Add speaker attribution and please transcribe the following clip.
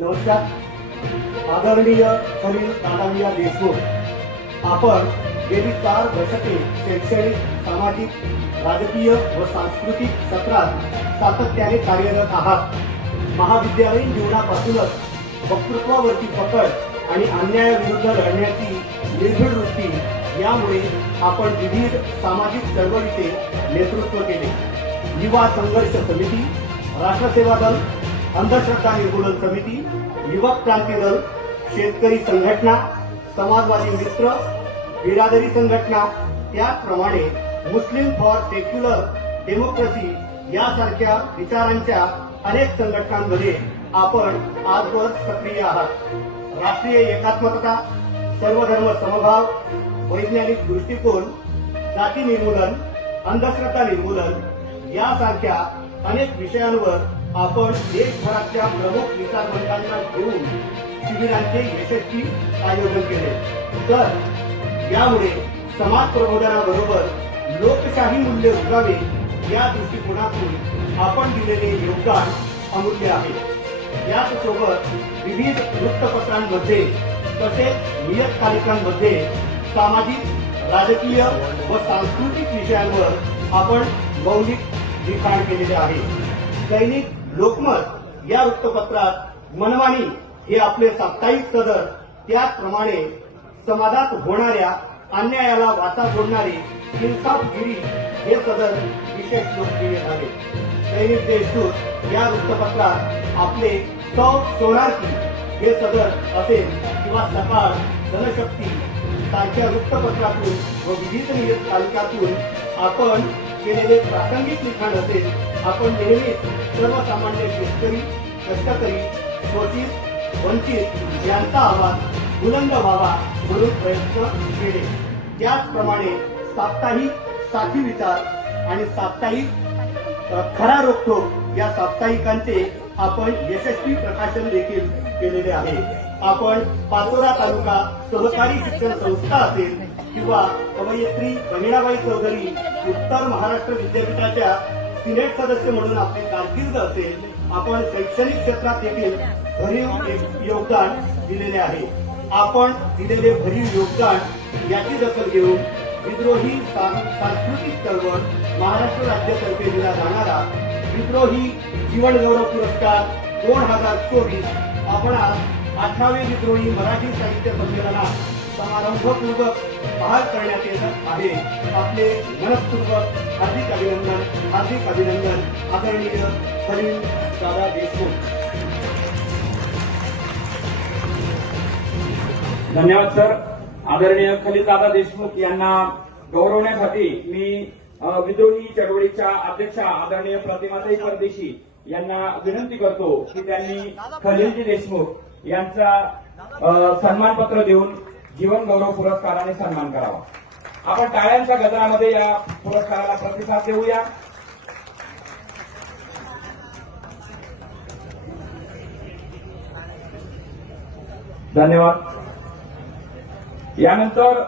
Speaker 1: नमस्कार आदरणीय खलील दादाविया देशमुख. आपण गेली चार दशके शैक्षणिक सामाजिक राजकीय व सांस्कृतिक क्षेत्रात सातत्याने कार्यरत आहात. महाविद्यालयीन जीवनापासूनच वक्तृत्वावरची पकड आणि अन्यायाविरुद्ध लढण्याची निर्भीड वृत्ती यामुळे आपण विविध सामाजिक चळवळीचे नेतृत्व केले. युवा संघर्ष समिती राष्ट्रसेवा दल अंधश्रद्धा निर्मूलन समिती युवक क्रांती दल शेतकरी संघटना समाजवादी मित्र बिरादरी संघटना त्याचप्रमाणे मुस्लिम फॉर सेक्युलर डेमोक्रेसी यासारख्या विचारांच्या अनेक संघटनांमध्ये आपण आजवर सक्रिय आहात. राष्ट्रीय एकात्मकता सर्वधर्म समभाव वैज्ञानिक दृष्टिकोन जाती निर्मूलन अंधश्रद्धा निर्मूलन यासारख्या अनेक विषयांवर आपण देशभरातल्या प्रमुख विचारवंतांना घेऊन शिबिरांचे यशस्वी आयोजन केले. तर यामुळे समाज प्रबोधनाबरोबर लोकशाही मूल्य उगावे या दृष्टिकोनातून आपण दिलेले योगदान अमूल्य आहे. याचसोबत विविध वृत्तपत्रांमध्ये तसेच नियतकालिकांमध्ये सामाजिक राजकीय व सांस्कृतिक विषयांवर आपण मौलिक लिखाण केलेले आहे. दैनिक लोकमत या वृत्तपत्रात मनवाणी हे आपले साप्ताहिक सदर त्याचप्रमाणे समाजात होणाऱ्या अन्यायाला वाचा फोडणारी इन्साफगिरी हे सदर विशेष लोकप्रिय झाले. दैनिक देशदूत या वृत्तपत्रात आपले सौ सोनारकी हे सदर असेल किंवा सकाळ जनशक्ती सारख्या वृत्तपत्रातून व विविध नियत तालुक्यातून आपण केलेले प्रासंगिक लिखाण असेल आपण नेहमीच सर्वसामान्य शेतकरी कष्टकरी शोषित वंचित यांचा आवाज बुलंद व्हावा म्हणून प्रयत्न केले. त्याचप्रमाणे साप्ताहिक साथी विचार आणि साप्ताहिक खरा रोखोक या साप्ताहिकांचे आपण यशस्वी प्रकाशन देखील केलेले आहे. आपण पाचोरा तालुका सहकारी शिक्षण संस्था असेल किंवा कवयित्री बहिणाबाई चौधरी उत्तर महाराष्ट्र विद्यापीठाच्या सिनेट सदस्य म्हणून आपले कारकीर्द असेल आपण शैक्षणिक क्षेत्रात देखील भरीव योगदान दिलेले आहे. आपण दिलेले भरीव योगदान याची दखल घेऊन विद्रोही सांस्कृतिक चळवळ महाराष्ट्र राज्यातर्फे दिला जाणारा विद्रोही जीवन गौरव पुरस्कार दोन हजार चोवीस. आपण आज अठरावे विद्रोही मराठी साहित्य संमेलनात समारंभपूर्वक बहाल करण्यात येत आहे. आपले मनपूर्वक हार्दिक अभिनंदन हार्दिक अभिनंदन आदरणीय प्रवीण दादा देशमुख.
Speaker 2: धन्यवाद सर. आदरणीय खलीलदादा देशमुख यांना गौरवण्यासाठी मी विद्रोही चळवळीच्या अध्यक्षा आदरणीय प्रतिमाताई परदेशी यांना विनंती करतो की त्यांनी खलीलजी देशमुख यांचा सन्मानपत्र देऊन जीवन गौरव पुरस्काराने सन्मान करावा. आपण टाळ्यांच्या गजरामध्ये या पुरस्काराला प्रतिसाद देऊया. धन्यवाद. यानंतर